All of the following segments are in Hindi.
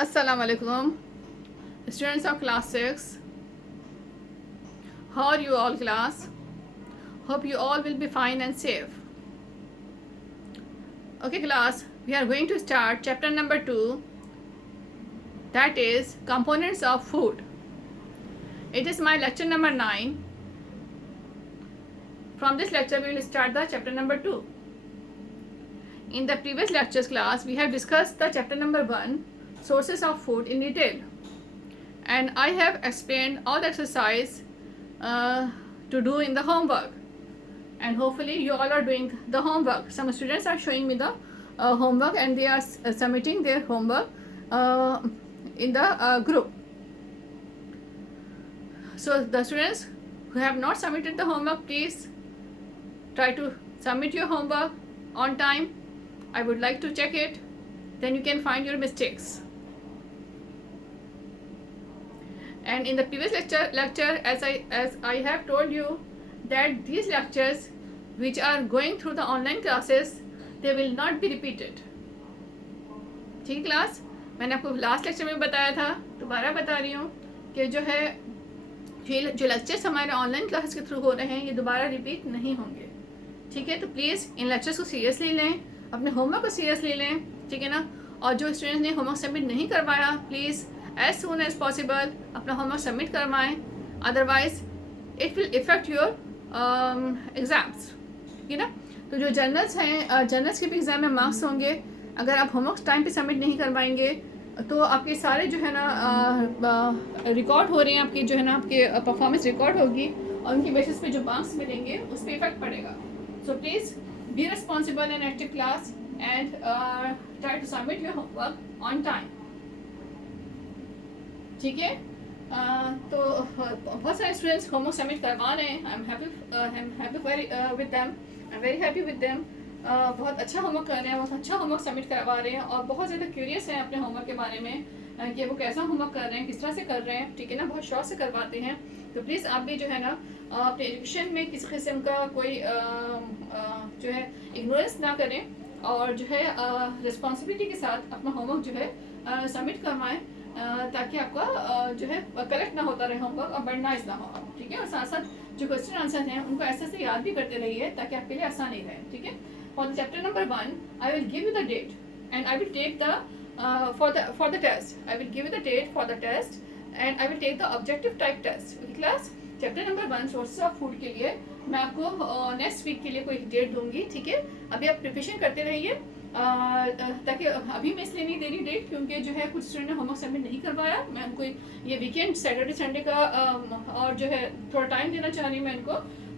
Assalamu alaikum, students of class 6. How are you all, class? Hope you all will be fine and safe. Okay, class, we are going to start chapter number 2, that is components of food. It is my lecture number 9. From this lecture, we will start the chapter number 2. In the previous lectures class, we have discussed the chapter number 1, sources of food, in detail. And I have explained all the exercise to do in the homework. And hopefully you all are doing the homework. Some students are showing me the homework and they are submitting their homework in the group. So the students who have not submitted the homework, please try to submit your homework on time. I would like to check it. Then you can find your mistakes. And in the previous lecture, as I have told you that these lectures which are going through the online classes, they will not be repeated. ठीक क्लास, मैंने आपको लास्ट लेक्चर में बताया था, दोबारा बता रही हूँ कि जो है जो लेक्चर्स हमारे ऑनलाइन क्लासेस के थ्रू हो रहे हैं ये दोबारा रिपीट नहीं होंगे. ठीक है, तो प्लीज़ इन लेक्चर्स को सीरियसली लें, अपने होमवर्क को सीरियसली लें. ठीक है ना. और जो स्टूडेंट्स ने होमवर्क सबमिट नहीं करवाया, please as soon as possible अपना होमवर्क सबमिट करवाएं, otherwise it will effect your exams. ठीक है ना. तो जो जर्नल्स हैं, जर्नल्स के भी एग्ज़ाम में मार्क्स होंगे. अगर आप होमवर्क टाइम पे सबमिट नहीं करवाएंगे तो आपके सारे जो है ना रिकॉर्ड हो रहे हैं, आपकी जो है ना आपके परफॉर्मेंस रिकॉर्ड होगी और उनकी बेसिस पे जो मार्क्स मिलेंगे उस पर इफेक्ट पड़ेगा. So please be responsible and active class and try to submit your homework on time. ठीक है. तो बहुत सारे स्टूडेंट्स होमवर्क सबमिट करवा रहे हैं. I am happy with them. I am very happy with them. बहुत अच्छा होमवर्क कर रहे हैं, बहुत अच्छा होमवर्क सबमिट करवा रहे हैं और बहुत ज़्यादा क्यूरियस हैं अपने होमवर्क के बारे में कि वो कैसा होमवर्क कर रहे हैं, किस तरह से कर रहे हैं. ठीक है ना. बहुत शौक से करवाते हैं. तो प्लीज़ आप भी जो है ना अपने एजुकेशन में किसी किस्म का कोई जो है इग्नोरेंस ना करें और जो है रिस्पॉन्सिबिलिटी के साथ अपना होमवर्क जो है सबमिट करवाएं, ताकि आपका जो है करेक्ट ना होता रहे होमवर्क और बर्डनाइज ना हो. ठीक है. और साथ साथ जो क्वेश्चन आंसर हैं उनको ऐसे से याद भी करते रहिए ताकि आपके लिए आसान ही रहे. ठीक है. For the chapter number 1, I will give you the date and I will take the for the test. I will give you the date for the test and I will take the objective type test. Okay class. Chapter number 1 sources of food के लिए मैं आपको नेक्स्ट वीक के लिए कोई डेट दूंगी. ठीक है. अभी आप प्रिपरेशन करते रहिए, ताकि अभी मैं इसलिए नहीं दे रही डेट क्योंकि जो है कुछ स्टूडेंट ने होमवर्क सबमिट नहीं करवाया. मैं उनको ये वीकेंड सैटरडे संडे का और जो है थोड़ा टाइम देना चाह रही हूँ मैं इनको,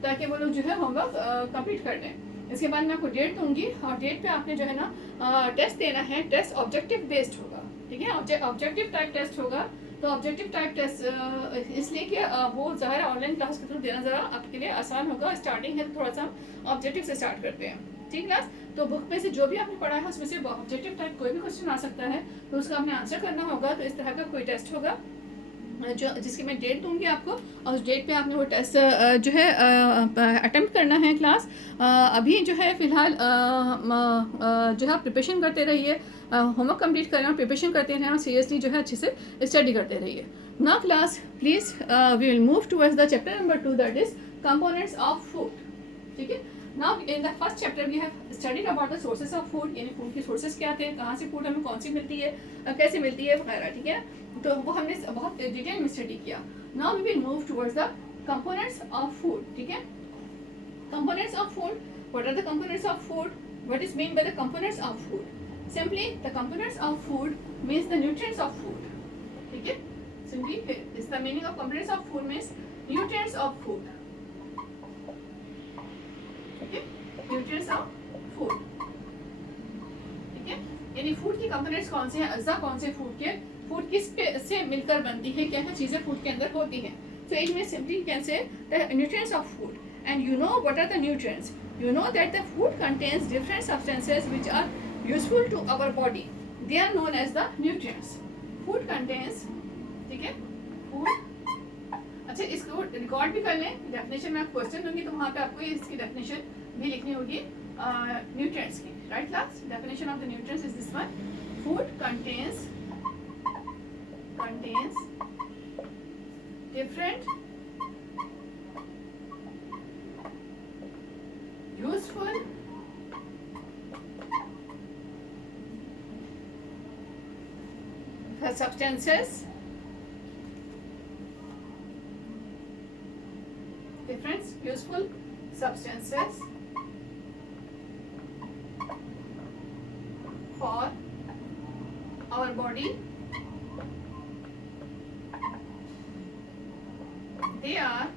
ताकि वो लोग जो है होमवर्क कंप्लीट कर लें. इसके बाद मैं आपको डेट दूंगी और डेट पे आपने जो है ना टेस्ट देना है. टेस्ट ऑब्जेक्टिव बेस्ड होगा. ठीक है. ऑब्जेक्टिव टाइप टेस्ट होगा. तो ऑब्जेक्टिव टाइप टेस्ट इसलिए कि वो ज़ाहिर ऑनलाइन क्लास के थ्रू देना ज़रा आपके लिए आसान होगा. स्टार्टिंग है तो थोड़ा सा ऑब्जेक्टिव से स्टार्ट करते हैं. ठीक क्लास. तो बुक में से जो भी आपने पढ़ा है उसमें से ऑब्जेक्टिव टाइप कोई भी क्वेश्चन आ सकता है तो उसका आपने आंसर करना होगा. तो इस तरह का कोई टेस्ट होगा जो जिसकी मैं डेट दूंगी आपको और उस डेट पे आपने वो टेस्ट जो है अटेम्प्ट करना है. क्लास अभी जो है फ़िलहाल जो है प्रिपरेशन करते रहिए, होमवर्क कंप्लीट करें और प्रिपरेशन करते रहें और सीरियसली जो है अच्छे से स्टडी करते रहिए. Now class please we will move towards the chapter number 2, that is components of food. ठीक है. Now in the first chapter we have studied about the sources of food, यानी फूड के सोर्सेज क्या थे, कहाँ से फूड हमें कौन सी मिलती है, कैसे मिलती है वगैरह. ठीक है. तो वो हमने बहुत डिटेल में स्टडी किया. Now we will move towards the components of food. ठीक है. Components of food. What are the components of food? What is mean by the components of food? Simply the components of food means the nutrients of food. ठीक है. Simply is the meaning of components of food means nutrients of food. ठीक है. Nutrients of food. ठीक है. यानी फूड की कंपोनेंट्स कौन से हैं, अज्जा कौन से फूड के, फूड किस से मिलकर बनती है, क्या क्या चीज़ें फूड के अंदर होती हैं. So it means simply you can say the nutrients of food. And you know what are the nutrients? You know that the food contains different substances which are useful to our body. They are known as the nutrients. Food contains, ठीक है, food. अच्छा, इसको रिकॉर्ड भी कर लें. डेफिनेशन में आप क्वेश्चन दूंगी तो वहाँ पे आपको इसकी डेफिनेशन भी लिखनी होगी nutrients की. Right class? Definition of the nutrients is this one. Food contains contains different useful substances, different useful substances for our body. They are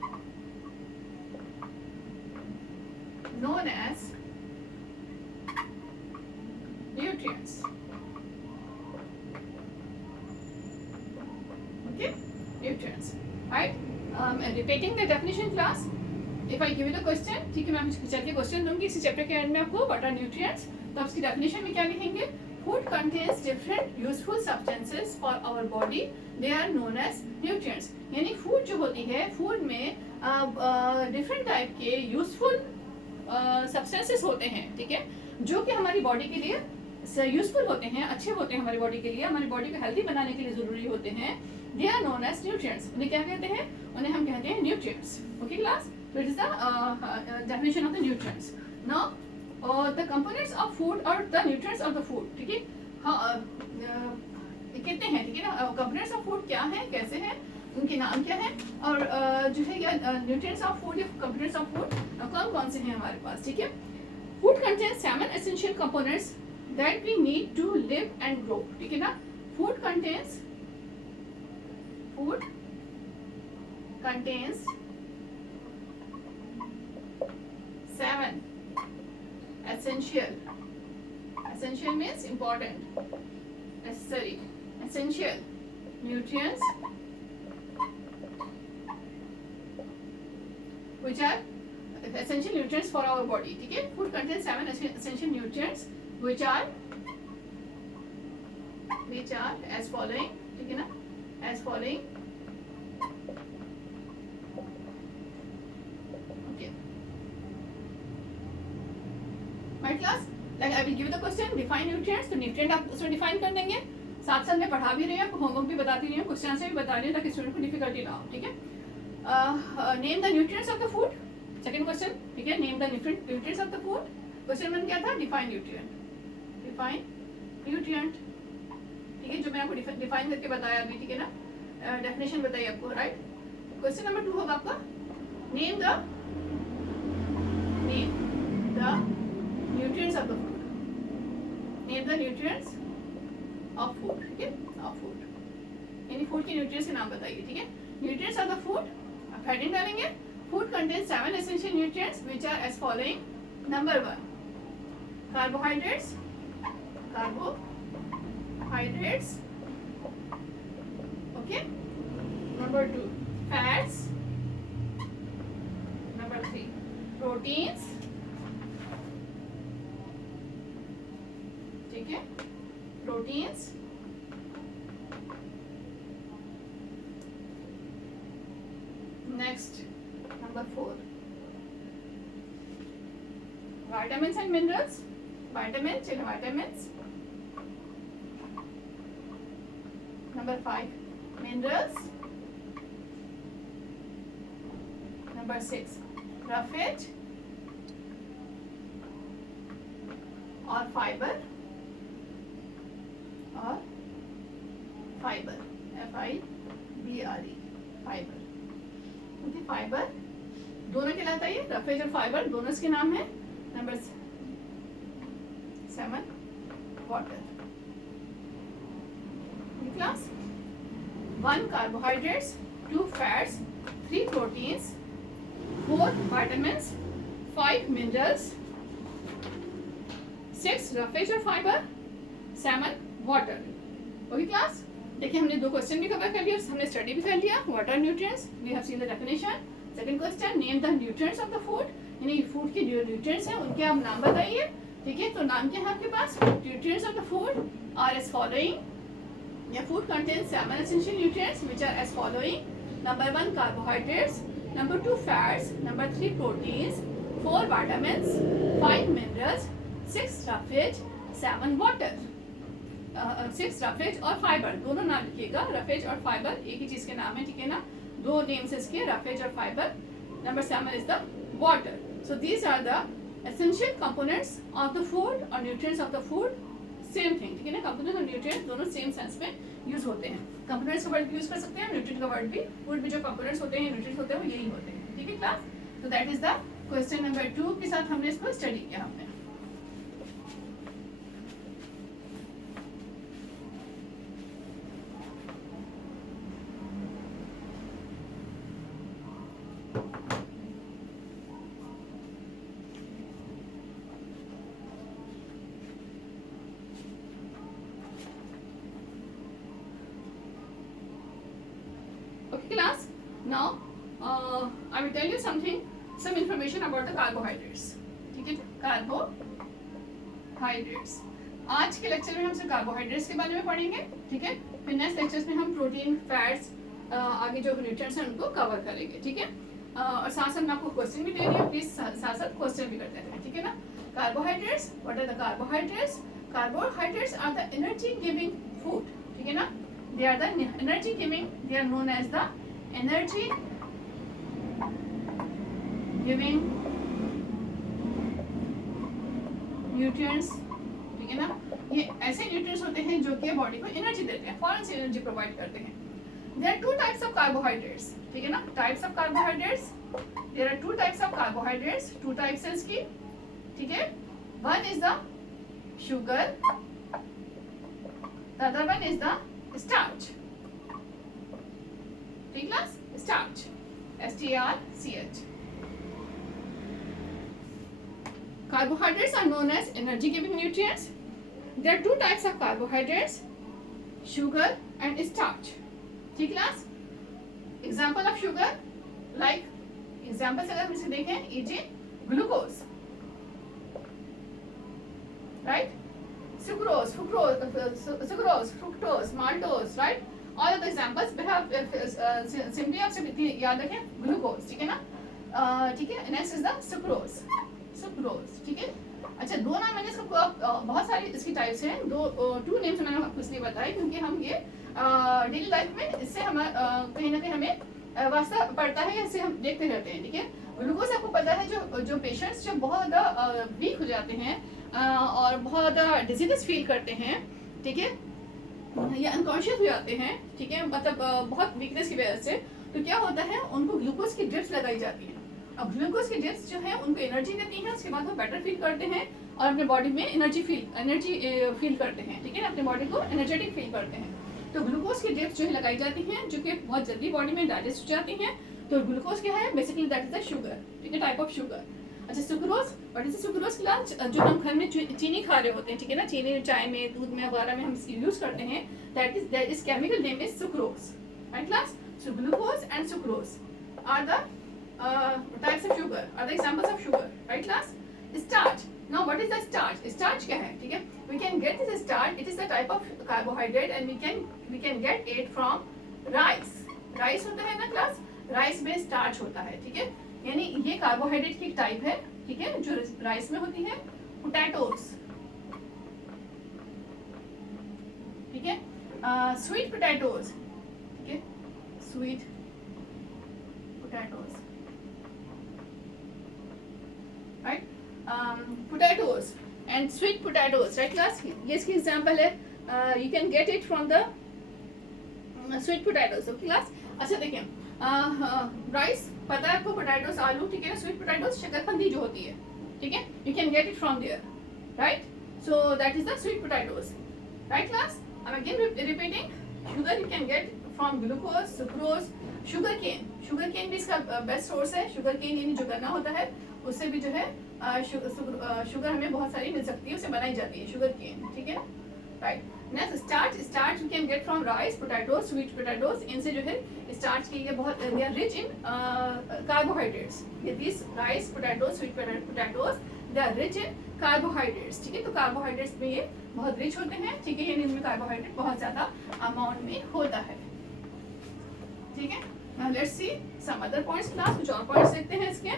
known as nutrients. Okay, nutrients. Right? Repeating the definition, class. If I give you the question, ठीक है, मैं आपको चल के क्वेश्चन दूंगी इसी चैप्टर के एंड में आपको. व्हाट आर न्यूट्रिएंट्स, तो आप उसकी डेफिनेशन में क्या लिखेंगे? Food contains different useful substances for our body, they are known as nutrients. यानी फूड जो होती है, फूड में डिफरेंट टाइप के यूजफुल सब्सटेंसेस होते हैं, ठीक है, जो कि हमारी बॉडी के लिए यूजफुल होते हैं, अच्छे होते हैं हमारी बॉडी के लिए, हमारी बॉडी को हेल्दी बनाने के लिए जरूरी होते हैं. They are known as nutrients. उन्हें क्या कहते हैं? उन्हें हम कहते हैं nutrients. Okay class, so it is the definition of the nutrients. Now the components of food or the nutrients of the food, ठीक है, हाँ कितने हैं, ठीक है ना. components of food क्या है, कैसे हैं, उनके नाम क्या है, और जो है या nutrients of food या components of food कौन कौन से हैं हमारे पास, ठीक है. food contains 7 essential components that we need to live and grow, ठीक है ना. food contains 7 essential means important, necessary, essential nutrients which are essential nutrients for our body, ठीक है. food contains 7 essential nutrients which are as following, ठीक है ना, as following. Okay, my class, like I will give you the question, define nutrients. तो nutrient आप उसमें define कर देंगे. साथ साथ मैं पढ़ा भी रही हूँ, आपको होमवर्क भी बताती रही हूँ, क्वेश्चन से भी बता रही हूँ ताकि स्टूडेंट को डिफिकल्टी ना हो, ठीक है. Name the nutrients of the food, second question, ठीक है. Name the nutrients of the food. Question number क्या था? Define nutrient. डिफाइन न्यूट्रिएंट, ठीक है, जो मैं आपको डिफाइन करके बताया अभी, ठीक है ना, डेफिनेशन बताई आपको, राइट. क्वेश्चन नंबर 2 होगा आपका, name the nutrients of the food. Name the nutrients of food, ठीक है, ऑफ फूड, यानी फूड के न्यूट्रिएंट्स के नाम बताइए, ठीक है. न्यूट्रिएंट्स ऑफ द फूड आप हेडिंग डालेंगे. Food contains 7 essential nutrients which are as following. Number 1 carbohydrates, okay. Number 2 fats. Number 3 proteins, ठीक है, proteins. Next, number 4 vitamins and minerals. Vitamins and vitamins. Number 5 minerals. Number 6 roughage or fiber, FIBRE, fiber. Okay, fibre दोनों कहलाता है ये, रफेज और फाइबर दोनों इसके नाम है. Number 7 water. Class 1 carbohydrates, 2 fats, 3 proteins, 4 vitamins, 5 minerals, 6 roughage or fiber, 7 water. Okay class, देखिए हमने 2 क्वेश्चन भी कवर कर लिया, हमने स्टडी भी कर लिया. What are nutrients, we have seen the definition. Second question, name the nutrients of the food, यानी फूड के जो न्यूट्रिएंट्स हैं उनके आप नाम बताइए, ठीक है. तो नाम क्या है आपके पास? Nutrients of the food are as following. या food contains 7 essential nutrients which are as following. Number 1 carbohydrates, number 2 fats, number 3 proteins, 4 vitamins, 5 minerals, 6 roughage, 7 water. Six roughage और फाइबर, दोनों नाम लिखिएगा, रफेज और फाइबर एक ही चीज के नाम है, ठीक है ना, दो नेम्स इसके, रफेज और fibre. Number 7 is the water. So these are the essential components of the food और nutrients of the food. Same thing, ठीक है ना, कंपोनेंट और न्यूट्रिएंट दोनों सेम सेंस में यूज होते हैं. कंपोनेंट्स का वर्ड यूज कर सकते हैं, न्यूट्रिएंट का वर्ड भी. फूड में जो कंपोनेंट्स होते हैं, न्यूट्रिएंट्स होते हैं, वो यही होते हैं, ठीक है क्लास. तो that is the question number 2 के साथ हमने इसको स्टडी किया. हमने class. Now I will tell you some information about the carbohydrates. ठीक है, कार्बोहाइड्रेट्स. आज के लेक्चर में हम सिर्फ कार्बोहाइड्रेट्स के बारे में पढ़ेंगे, ठीक है. फिर नेक्स्ट लेक्चर्स में हम प्रोटीन, फैट्स, आगे जो न्यूट्रिएंट्स हैं उनको कवर करेंगे, ठीक है. और साथ साथ मैं आपको क्वेश्चन भी दे रही हूँ, प्लीज साथ साथ क्वेश्चन भी करते हैं, ठीक है ना. Carbohydrates, what are the carbohydrates? Carbohydrates are the energy giving food, ठीक है ना. They are the energy giving. They are known as the energy giving nutrients, ठीक है ना. ये ऐसे न्यूट्रिएंट्स होते हैं जो कि बॉडी को एनर्जी देते हैं, फौरन से एनर्जी प्रोवाइड करते हैं. There are two types of carbohydrates, ठीक है ना. Types of carbohydrates. There are two types of carbohydrates. Two types है इसकी, ठीक है. One is the sugar. The other one is the starch. ठीक class, starch, STARCH. Carbohydrates are known as energy giving nutrients. There are two types of carbohydrates, sugar and starch. ठीक class. Example of sugar, like examples अगर हम इसे देखें, e.g. glucose, right? Sucrose, fructose, maltose, right? All of the examples we have simply आप सब याद रखें, glucose, ठीक है ना. ठीक है. Next is the sucrose, ठीक है. अच्छा, दो नाम मैंने इसको, बहुत सारी इसकी टाइप्स हैं, टू नेम्स मैंने आपको इसलिए बताया क्योंकि हम ये डेली लाइफ में इससे हम कहीं ना कहीं हमें वास्ता पड़ता है, इससे हम देखते रहते हैं, ठीक है. ग्लूकोज आपको पता है, जो पेशेंट्स जो बहुत ज़्यादा वीक हो जाते हैं और बहुत ज़्यादा डिजीजेस फील करते हैं, ठीक है, या अनकॉन्शियस हो जाते हैं, ठीक है, मतलब बहुत वीकनेस की वजह से, तो क्या होता है, उनको ग्लूकोज की ड्रिप्स लगाई जाती हैं. अब ग्लूकोज की ड्रिप्स जो है उनको एनर्जी देती हैं, उसके बाद वो बेटर फील करते हैं और अपने बॉडी में एनर्जी फील करते हैं, ठीक है ना, अपने बॉडी को एनर्जेटिक फील करते हैं. तो ग्लूकोज की ड्रिप्स जो है लगाई जाती हैं, जो कि बहुत जल्दी बॉडी में डाइजेस्ट हो जाती हैं. तो ग्लूकोज क्या है, basically that is the sugar, ठीक है, टाइप ऑफ शुगर. अच्छा, sucrose, what is sucrose class? जो हम घर में चीनी खा रहे होते हैं, ठीक है ना, चीनी चाय में, दूध में वगैरह में हम यूज करते हैं, that is chemical name is sucrose, right class. So glucose and sucrose are the types of sugar, are the examples of sugar, right class. Starch, now what is the starch? Starch क्या है, ठीक है. We can get this starch, it is the type of carbohydrate and we can get it from rice. Rice होता है ना क्लास, राइस में स्टार्च होता है, ठीक है. यानी ये कार्बोहाइड्रेट की टाइप है, ठीक है, जो राइस में होती है. पोटैटोज, ठीक है. स्वीट पोटैटोज, ठीक है, sweet potatoes, right. Potatoes and sweet potatoes, right class. ये इसकी एग्जांपल है. You can get it from the sweet potatoes, okay class. अच्छा देखिए, राइस पता है आपको, पोटैटोज आलू, ठीक है ना. स्वीट पोटैटोज शकरकंदी जो होती है, ठीक है, you can get it from there, right. So that is the sweet potatoes, right class. I am again repeating, sugar you can get from glucose, sucrose, sugar cane भी इसका बेस्ट सोर्स है. शुगर केन यानी जो गन्ना होता है, उससे भी जो है शुगर हमें बहुत सारी मिल सकती है, उससे बनाई जाती है शुगर केन, ठीक है, right. Next starch you can get from rice, potatoes, sweet potatoes. इनसे जो है स्टार्च की ये बहुत they are rich in carbohydrates. This rice, potatoes, sweet potatoes, they are rich in carbohydrates, ठीक है. तो कार्बोहाइड्रेट्स में ये बहुत रिच होते हैं, ठीक है, यानी इनमें कार्बोहाइड्रेट बहुत ज्यादा अमाउंट में होता है, ठीक है. Now let's see some other points class. कुछ और पॉइंट्स देखते हैं इसके.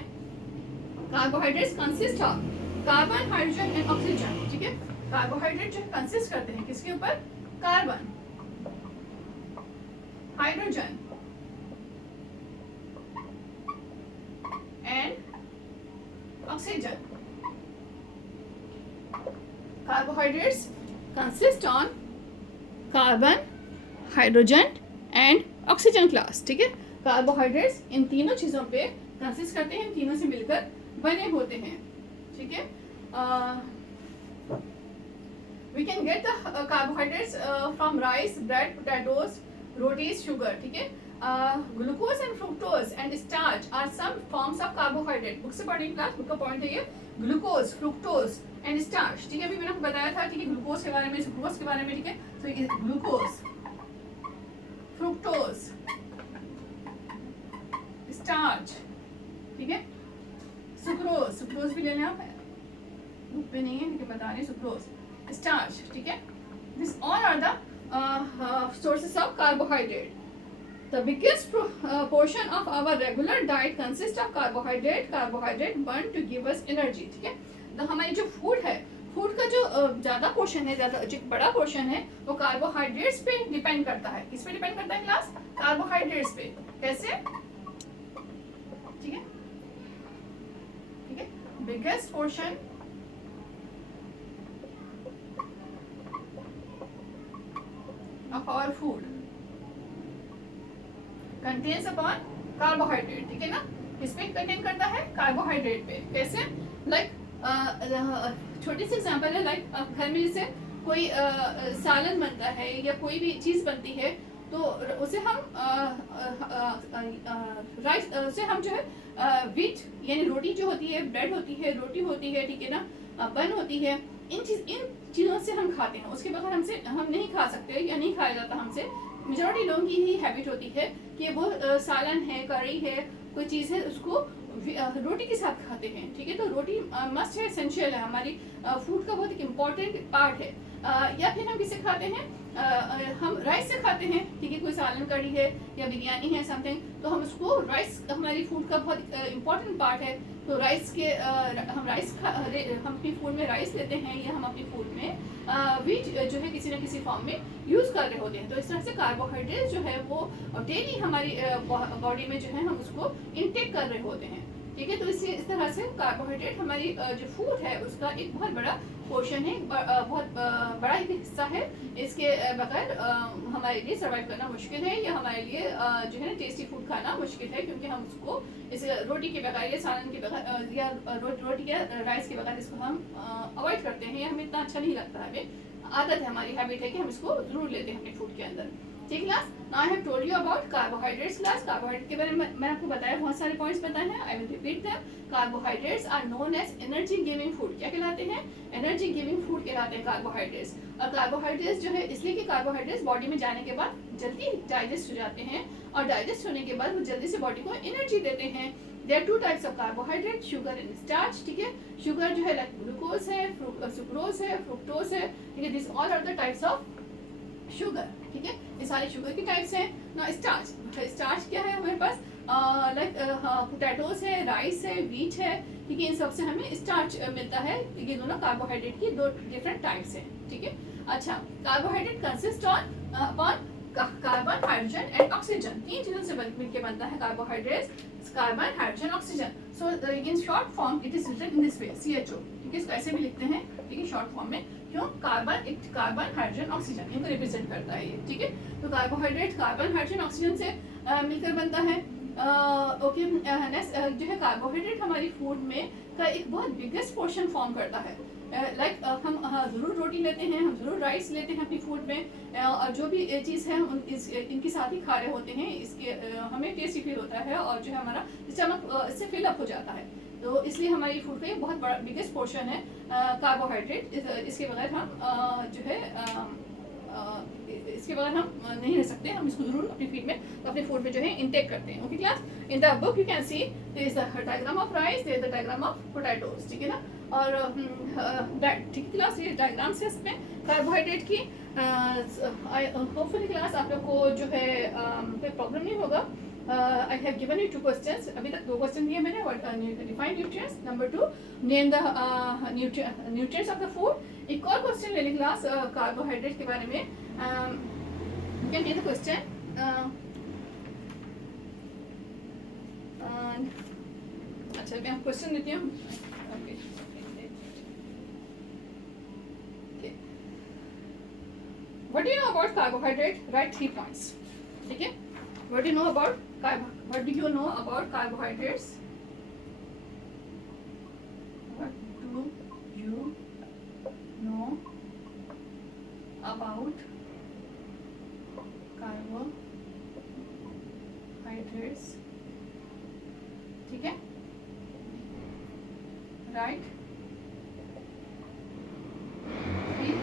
Carbohydrates consist of carbon, hydrogen and oxygen, ठीक है. कार्बोहाइड्रेट जो कंसिस्ट करते हैं किसके ऊपर? Carbon, hydrogen and oxygen. Carbohydrates consist on carbon, hydrogen and oxygen class. ठीक है, कार्बोहाइड्रेट्स इन तीनों चीज़ों पे कंसिस्ट करते हैं, इन तीनों से मिलकर बने होते हैं. ठीक है, we can get the carbohydrates from rice, bread, potatoes, rotis, sugar. ठीक है, glucose and fructose and starch are some forms of carbohydrate. Book से पढ़ेंगे क्लास, बुक का पॉइंट है ये, ग्लूकोज, फ्रुक्टोज एंड स्टार्च. ठीक है, अभी मैंने आपको बताया था ठीक है ग्लूकोज के बारे में, सुक्रोज के बारे में. ठीक है, तो ये ग्लूकोज, फ्रुक्टोज, स्टार्च. ठीक है, सुक्रोज, सुक्रोज भी ले लें आप, बुक पे नहीं है लेकिन बता रही सुक्रोज, स्टार्च. ठीक है, this all are the sources of carbohydrate. The biggest portion of our regular diet consists of carbohydrate. Carbohydrate burn to give us energy. ठीक है, तो हमारी जो फूड है, फूड का जो ज़्यादा पोर्शन है, ज़्यादा जो बड़ा पोर्शन है वो कार्बोहाइड्रेट्स पे डिपेंड करता है. किस पे डिपेंड करता है क्लास? कार्बोहाइड्रेट्स पे. कैसे? ठीक है, ठीक है, biggest portion of our food contains upon carbohydrate. ठीक है ना, किस पे कंटेन करता है? कार्बोहाइड्रेट पे. कैसे? लाइक छोटी सी एग्जांपल है, लाइक घर में जैसे कोई सालन बनता है या कोई भी चीज़ बनती है तो उसे हम राइस, उसे हम जो है व्हीट यानी रोटी जो होती है, ब्रेड होती है, रोटी होती है, ठीक है ना, बन होती है, इन चीज़ों से हम खाते हैं. उसके बगैर हम नहीं खा सकते या नहीं खाया जाता हमसे. मेजॉरिटी लोगों की ही हैबिट होती है कि वो सालन है, करी है, कोई चीज़ है, उसको रोटी के साथ खाते हैं. ठीक है, तो रोटी मस्ट है, एसेंशियल है, हमारी फूड का बहुत एक इम्पॉर्टेंट पार्ट है. या फिर हम किसे खाते हैं? हम राइस से खाते हैं. ठीक है, कोई सालन कड़ी है या बिरयानी है समथिंग, तो हम उसको राइस हमारी फूड का बहुत इम्पॉर्टेंट पार्ट है. तो राइस के हम अपनी फूड में राइस लेते हैं या हम अपनी फूड में व्हीट जो है किसी न किसी फॉर्म में यूज़ कर रहे होते हैं. तो इस तरह से कार्बोहाइड्रेट जो है वो डेली हमारी बॉडी में जो है हम उसको इनटेक कर रहे होते हैं. ठीक है, तो इस तरह से कार्बोहाइड्रेट हमारी जो फूड है उसका एक बहुत बड़ा पोर्शन है, बहुत बड़ा एक हिस्सा है. इसके बगैर हमारे लिए सर्वाइव करना मुश्किल है या हमारे लिए जो है ना टेस्टी फूड खाना मुश्किल है, क्योंकि हम उसको इस रोटी के बगैर या सालन के बगैर या रोटी या राइस के बगैर इसको हम अवॉइड करते हैं या हमें इतना अच्छा नहीं लगता है. हमें आदत है, हमारी हैबिट है कि हम इसको ज़रूर लेते हैं अपने फूड के अंदर. ठीक class, now I have told you about carbohydrates class. Carbohydrate के बारे में मैंने आपको बताया, बहुत सारे पॉइंट्स बताए हैं. I will repeat them. Carbohydrates are known as energy giving food. क्या कहलाते हैं? एनर्जी गिविंग फूड कहलाते हैं कार्बोहाइड्रेट्स. और कार्बोहाइड्रेट्स जो है इसलिए कि कार्बोहाइड्रेट्स बॉडी में जाने के बाद जल्दी डाइजेस्ट हो जाते हैं और डाइजेस्ट होने के बाद वो जल्दी से बॉडी को एनर्जी देते हैं. There two types of carbohydrate, sugar and starch. ठीक है, शुगर जो है लाइक ग्लूकोज है, सुक्रोज है, फ्रुक्टोज है. ठीक है, this all are the types of sugar. ठीक है, ये सारे शुगर के टाइप्स हैं. ना स्टार्च, स्टार्च क्या है हमारे पास? लाइक पोटैटोस है, राइस है, व्हीट है. ठीक है, इन सब से हमें स्टार्च मिलता है. ये दोनों कार्बोहाइड्रेट की दो डिफरेंट टाइप्स हैं. ठीक है, अच्छा, carbohydrate consist on upon carbon, hydrogen and oxygen. तीन चीजों से मिलकर बनता है carbohydrate, carbon, hydrogen, oxygen. So in short form it is written in this way, CHO. ठीक है, इसको ऐसे भी लिखते हैं. ठीक है, शॉर्ट फॉर्म में. क्यों? कार्बन, हाइड्रोजन, ऑक्सीजन इनको रिप्रेजेंट करता है ये. ठीक है, तो कार्बोहाइड्रेट कार्बन, हाइड्रोजन, ऑक्सीजन से मिलकर बनता है. ओके, जो है कार्बोहाइड्रेट हमारी फूड में का एक बहुत बिगेस्ट पोर्शन फॉर्म करता है. लाइक हम ज़रूर रोटी लेते हैं, हम ज़रूर राइस लेते हैं अपनी फूड में, और जो भी चीज़ है हम इनके साथ ही खा रहे होते हैं. इसके हमें टेस्टी फील होता है और जो है हमारा स्टमक इससे फिल अप हो जाता है. तो इसलिए हमारी फूड का ये बहुत बड़ा बिगेस्ट पोर्शन है कार्बोहाइड्रेट. इसके बगैर हम जो है इसके बगैर हम नहीं रह सकते. हम इसको जरूर अपने फूड में जो है इनटेक करते हैं. Okay class, in the book you can see there is the diagram of rice, there is the diagram of potatoes. ठीक है ना, और ठीक है क्लास, ये डायग्राम से इसमें कार्बोहाइड्रेट की होपफुली क्लास आप लोग को जो है कोई प्रॉब्लम नहीं होगा. I have given you 2 questions. अभी तक 2 क्वेश्चन दिए मैंने. Define nutrients. Number 2, name the nutrients of the food. एक और क्वेश्चन ले लें क्लास कार्बोहाइड्रेट के बारे में. You can take the question. अच्छा मैं क्वेश्चन देती हूँ. What do you know about carbohydrate? Write 3 points. ठीक है. What do you know about What do you know about carbohydrates? What do you know about carbohydrates? ठीक है. Right. 3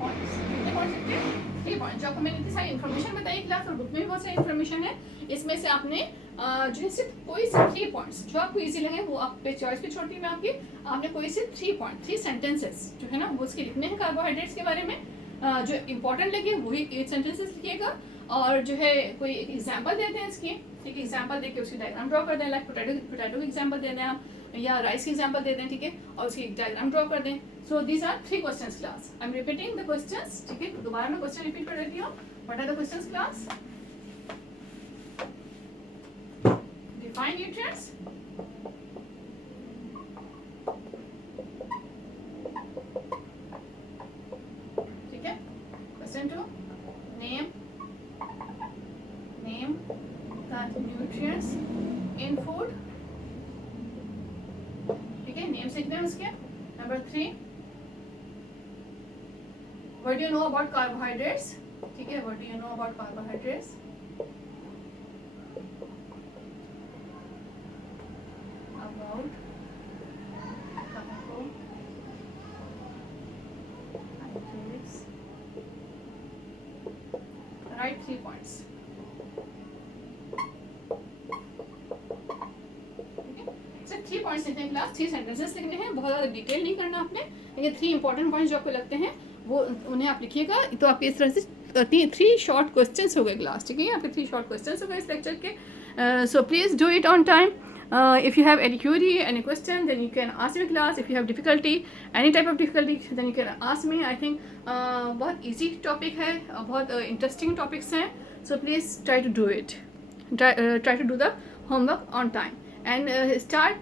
points. कितने points लिखते हैं? 3 points. जो आपको मैंने इतनी सारी इन्फॉर्मेशन बताई क्लास, और बुक में भी बहुत सारी इन्फॉर्मेशन है. इसमें से आपने जो है सिर्फ कोई से 3 पॉइंट्स जो आपको इजी लगे वो आप पे चॉइस पे छोड़ती मैं आपकी. आपने कोई से 3 सेंटेंसेस जो है ना वो उसके लिखने हैं कार्बोहाइड्रेट्स के बारे में. जो इंपॉर्टेंट लगे वही 8 सेंटेंसेस लिखिएगा. और जो है कोई एक एग्जाम्पल देते हैं इसकी. ठीक है. एग्जाम्पल देके उसकी डायग्राम ड्रॉ कर दें. लाइक पोटैटो की एग्जाम्पल दे दें आप, या राइस की एग्जाम्पल दे दें. ठीक है. और उसकी डायग्राम ड्रॉ कर दें. So these are 3 questions class. I am repeating the questions. ठीक है. दोबारा मैं क्वेश्चन रिपीट कर देती हूँ. What are the questions class? Define nutrients. ठीक है. Question 2. Name the nutrients in food. ठीक है. Names लिख दें उसके. Number 3. What do you know about carbohydrates? ठीक है. What do you know about carbohydrates? About carbohydrates. Write 3 points. सिर्फ 3 पॉइंट्स लिखने हैं क्लास. 3 सेंटेंसेस लिखने हैं. बहुत ज़्यादा डिटेल नहीं करना आपने, लेकिन 3 इंपॉर्टेंट पॉइंट्स जो आपको लगते हैं वो उन्हें आप लिखिएगा. तो आपके इस तरह से 3 शॉर्ट क्वेश्चंस हो गए क्लास. ठीक है. आपके 3 शॉर्ट क्वेश्चंस हो गए इस लेक्चर के. So please do it on time. If you have any query, any question, then you can ask me class. If you have difficulty, any type of difficulty, then you can ask me. I think बहुत easy topic है, बहुत interesting topics हैं. So please try to do it. Try to do the homework on time. And start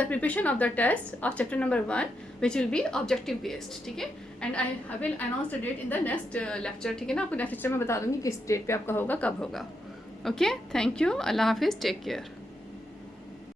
the preparation of the test of chapter number 1, which will be objective based. ठीक है. And I will announce the date in the next lecture. ठीक है ना. आपको नेक्स्ट लेक्चर में बता दूंगी किस डेट पे आपका होगा, कब होगा. Okay. Thank you. Allah Hafiz. Take care.